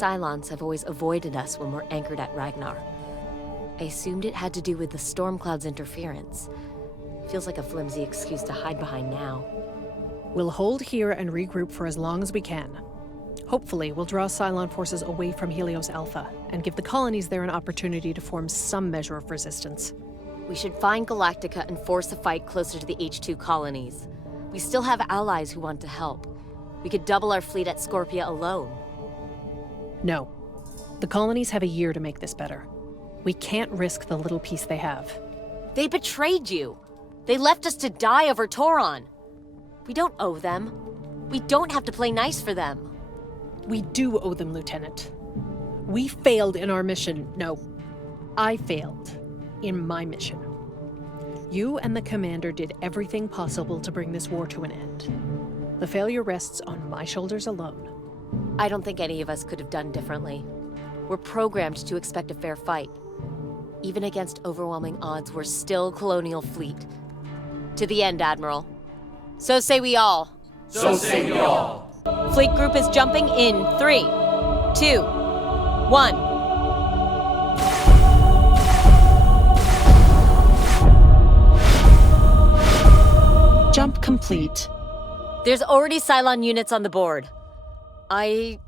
Cylons have always avoided us when we're anchored at Ragnar. I assumed it had to do with the storm cloud's interference. Feels like a flimsy excuse to hide behind now. We'll hold here and regroup for as long as we can. Hopefully, we'll draw Cylon forces away from Helios Alpha and give the colonies there an opportunity to form some measure of resistance. We should find Galactica and force a fight closer to the H2 colonies. We still have allies who want to help. We could double our fleet at Scorpia alone. No. The colonies have a year to make this better. We can't risk the little piece they have. They betrayed you. They left us to die over Toron. We don't owe them. We don't have to play nice for them. We do owe them, Lieutenant. We failed in our mission. No, I failed in my mission. You and the Commander did everything possible to bring this war to an end. The failure rests on my shoulders alone. I don't think any of us could have done differently. We're programmed to expect a fair fight. Even against overwhelming odds, we're still Colonial Fleet. To the end, Admiral. So say we all. So say we all. Fleet group is jumping in 3, 2, 1. Jump complete. There's already Cylon units on the board. I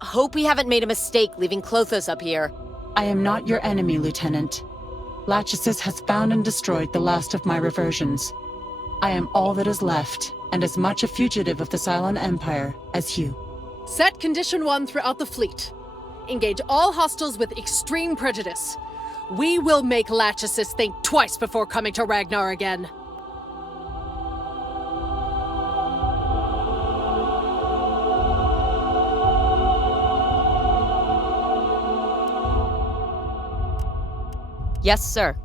hope we haven't made a mistake leaving Klothos up here. I am not your enemy, Lieutenant. Lachesis has found and destroyed the last of my reversions. I am all that is left, and as much a fugitive of the Cylon Empire as you. Set Condition 1 throughout the fleet. Engage all hostiles with extreme prejudice. We will make Lachesis think twice before coming to Ragnar again. Yes, sir.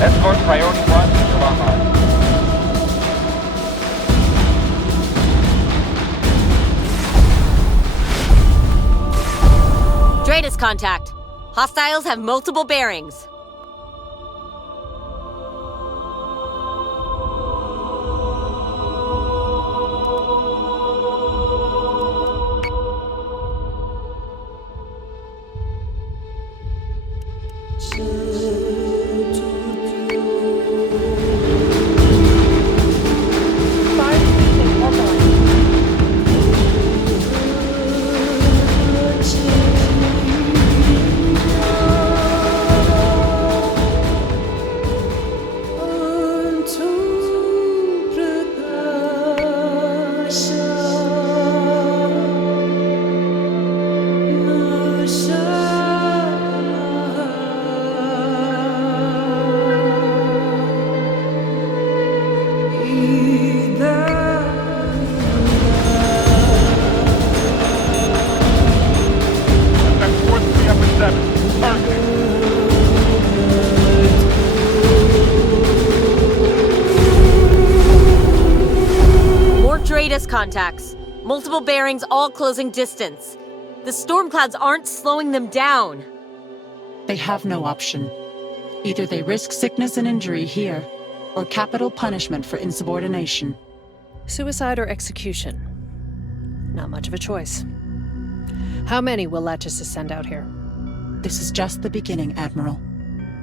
Escort priority 1 still online. Dratus contact. Hostiles have multiple bearings. Contacts. Multiple bearings, all closing distance. The storm clouds aren't slowing them down. They have no option. Either they risk sickness and injury here, or capital punishment for insubordination. Suicide or execution? Not much of a choice. How many will Lachesis send out here? This is just the beginning, Admiral.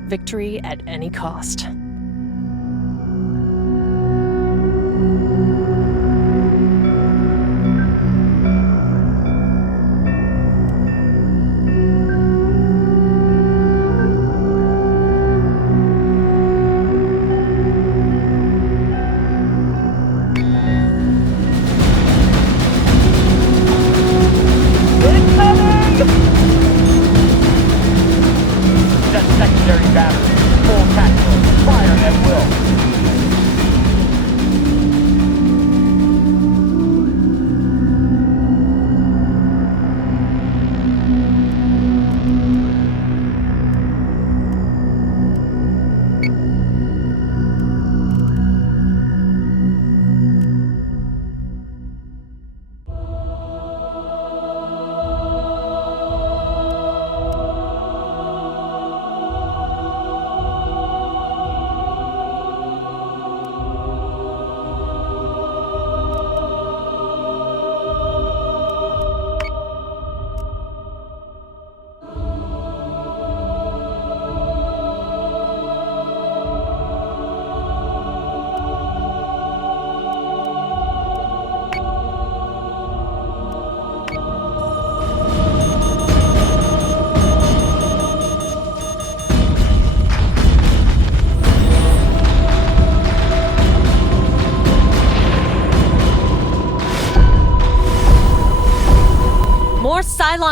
Victory at any cost. Secondary battery, full tactical, fire!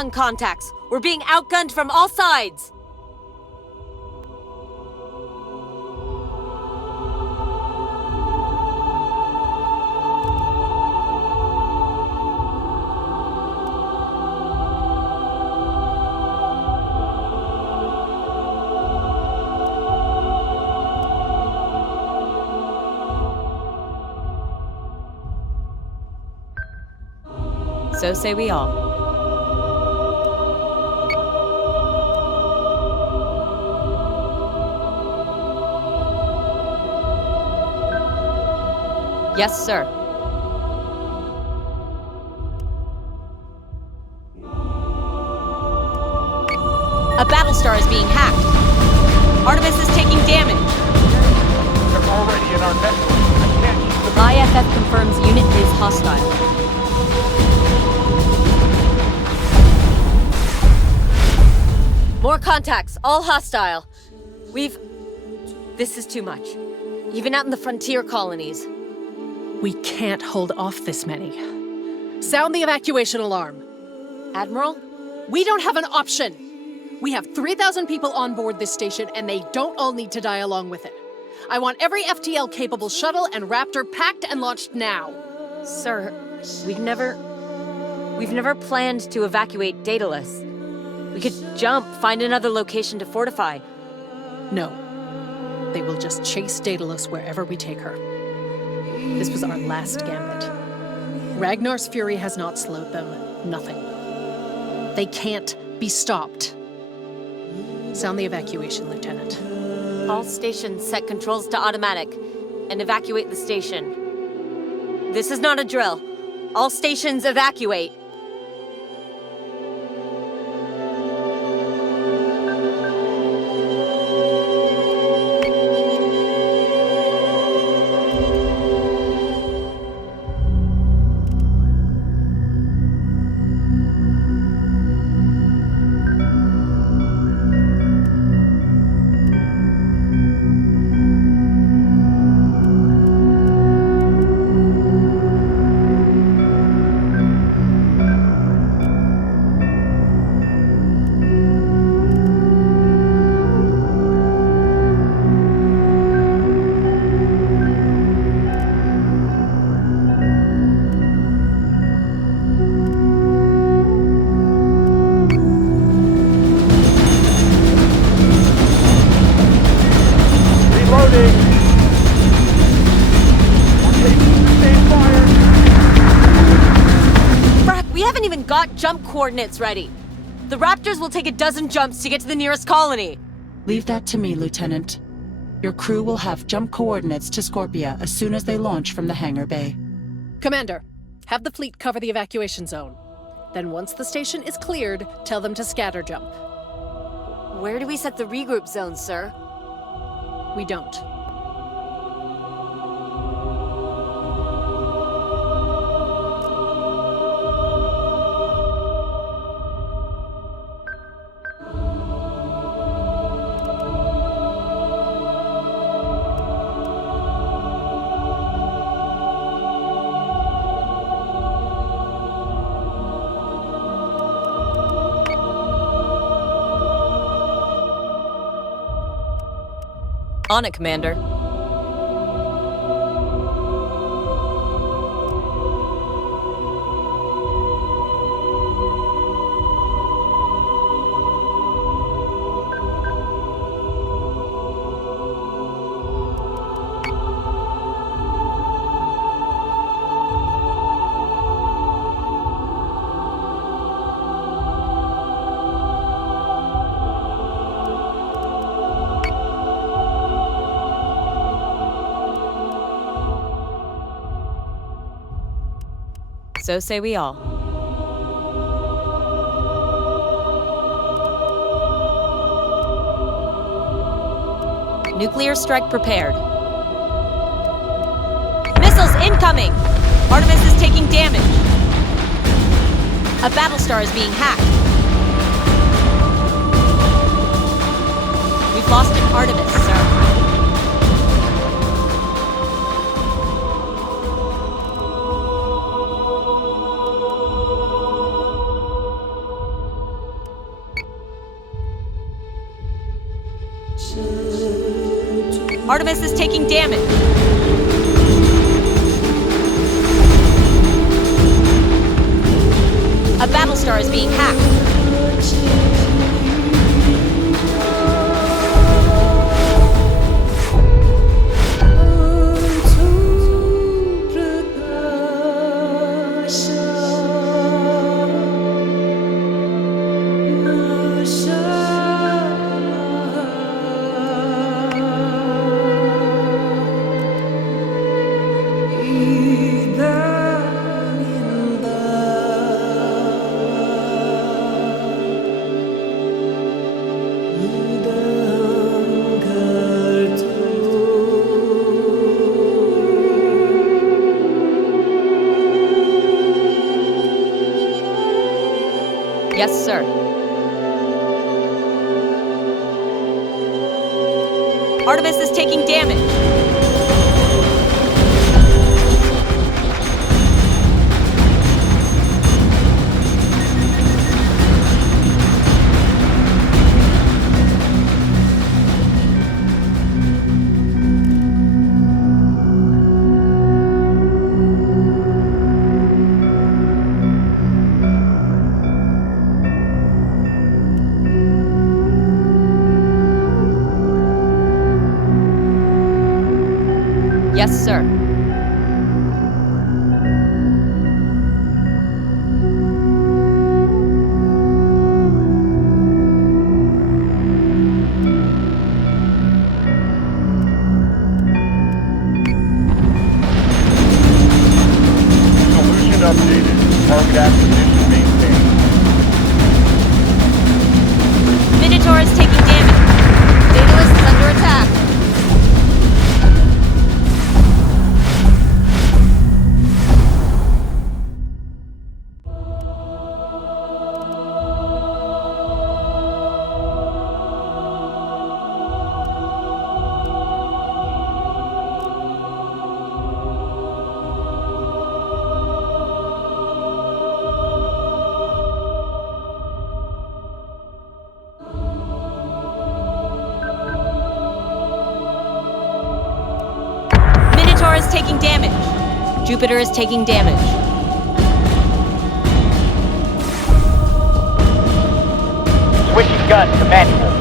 on contacts! We're being outgunned from all sides! So say we all. Yes, sir. A Battlestar is being hacked. Artemis is taking damage. They're already in our network. I can't keep them. IFF confirms unit is hostile. More contacts, all hostile. This is too much. Even out in the frontier colonies. We can't hold off this many. Sound the evacuation alarm. Admiral? We don't have an option. We have 3,000 people on board this station, and they don't all need to die along with it. I want every FTL-capable shuttle and Raptor packed and launched now. Sir, we've never planned to evacuate Daedalus. We could jump, find another location to fortify. No. They will just chase Daedalus wherever we take her. This was our last gambit. Ragnar's fury has not slowed them. Nothing. They can't be stopped. Sound the evacuation, Lieutenant. All stations set controls to automatic and evacuate the station. This is not a drill. All stations evacuate. Got jump coordinates ready. The Raptors will take a dozen jumps to get to the nearest colony. Leave that to me, Lieutenant. Your crew will have jump coordinates to Scorpia as soon as they launch from the hangar bay. Commander, have the fleet cover the evacuation zone. Then once the station is cleared, tell them to scatter jump. Where do we set the regroup zone, sir? We don't. On it, Commander. So say we all. Nuclear strike prepared. Missiles incoming! Artemis is taking damage. A Battlestar is being hacked. We've lost an Artemis, sir. Artemis is taking damage. A Battlestar is being hacked. Yes, sir. Artemis is taking damage. Yes, sir. Solution updated. Target acquisition maintained. Minotaur is taking damage. Daedalus is under attack. Minotaur is taking damage. Jupiter is taking damage. Switching gun to manual.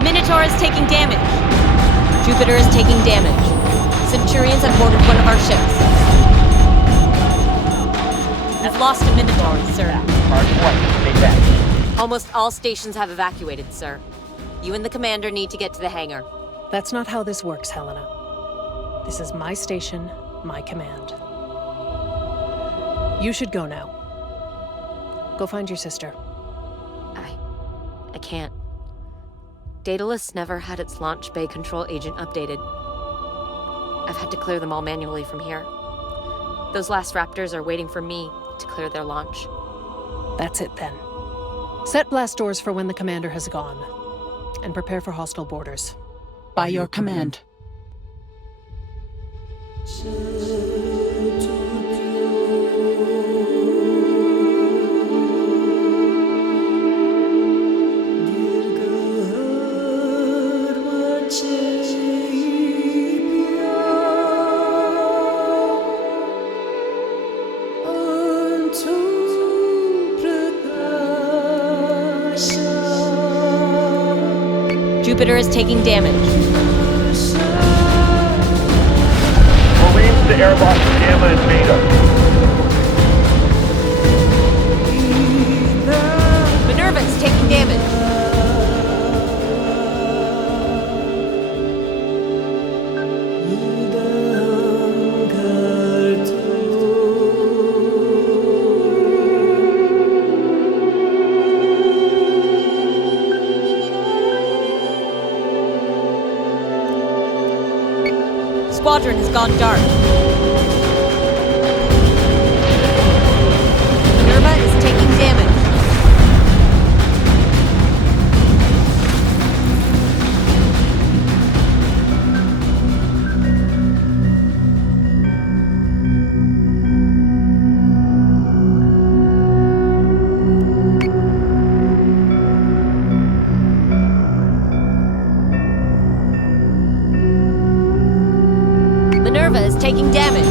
Minotaur is taking damage. Jupiter is taking damage. Centurions have boarded one of our ships. We've lost a Minotaur, sir. Mark 1, stay back. Almost all stations have evacuated, sir. You and the commander need to get to the hangar. That's not how this works, Helena. This is my station, my command. You should go now. Go find your sister. I can't. Daedalus never had its launch bay control agent updated. I've had to clear them all manually from here. Those last Raptors are waiting for me to clear their launch. That's it then. Set blast doors for when the commander has gone. And prepare for hostile borders. By your command. Jupiter is taking damage. Marines to airlock Gamma and Beta. Minerva is taking damage. squadron has gone dark. Minerva is taking damage. Minerva is taking damage.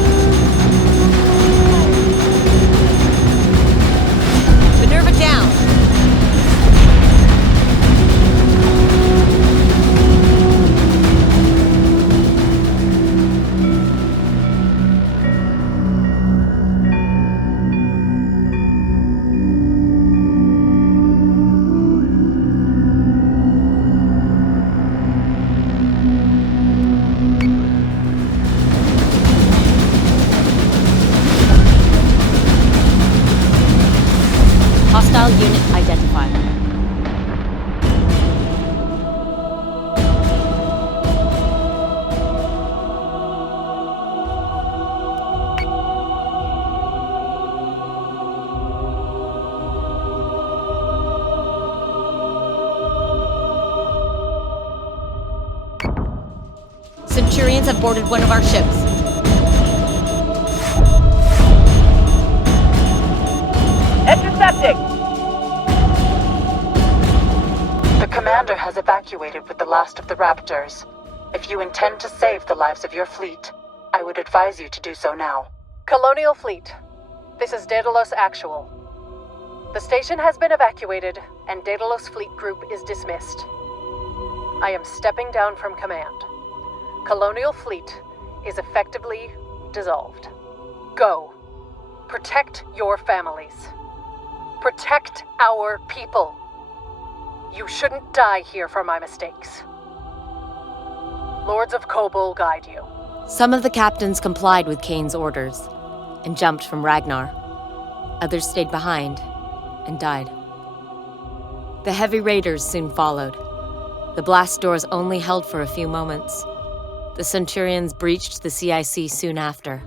Minerva down. Hostile unit identified. Centurions have boarded one of our ships. Intercepting! The commander has evacuated with the last of the Raptors. If you intend to save the lives of your fleet, I would advise you to do so now. Colonial Fleet, this is Daedalus Actual. The station has been evacuated, and Daedalus Fleet Group is dismissed. I am stepping down from command. Colonial Fleet is effectively dissolved. Go. Protect your families. Protect our people. You shouldn't die here for my mistakes. Lords of Kobol guide you. Some of the captains complied with Kane's orders and jumped from Ragnar. Others stayed behind and died. The heavy raiders soon followed. The blast doors only held for a few moments. The Centurions breached the CIC soon after.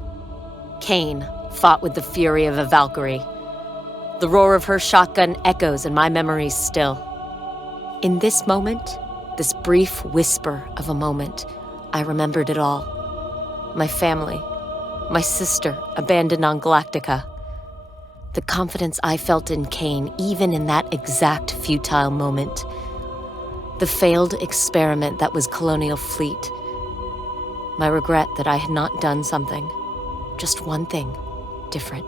Kane fought with the fury of a Valkyrie. The roar of her shotgun echoes in my memories still. In this moment, this brief whisper of a moment, I remembered it all. My family, my sister abandoned on Galactica. The confidence I felt in Kane, even in that exact futile moment. The failed experiment that was Colonial Fleet. My regret that I had not done something, just one thing, different.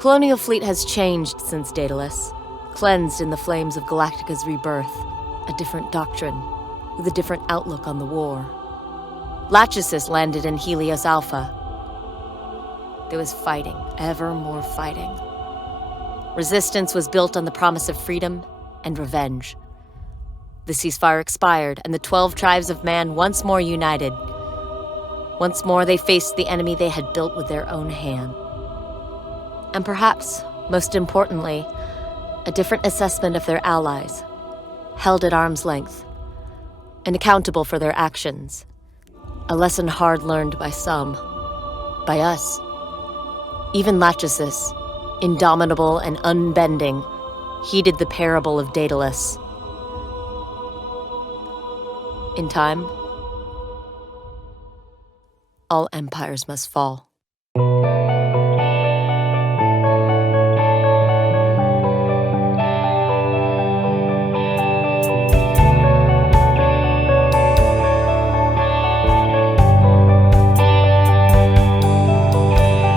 Colonial Fleet has changed since Daedalus, cleansed in the flames of Galactica's rebirth, a different doctrine, with a different outlook on the war. Lachesis landed in Helios Alpha. There was fighting, ever more fighting. Resistance was built on the promise of freedom and revenge. The ceasefire expired, and the 12 tribes of man once more united. Once more they faced the enemy they had built with their own hand. And perhaps, most importantly, a different assessment of their allies, held at arm's length, and accountable for their actions. A lesson hard learned by some, by us. Even Lachesis, indomitable and unbending, heeded the parable of Daedalus. In time, all empires must fall.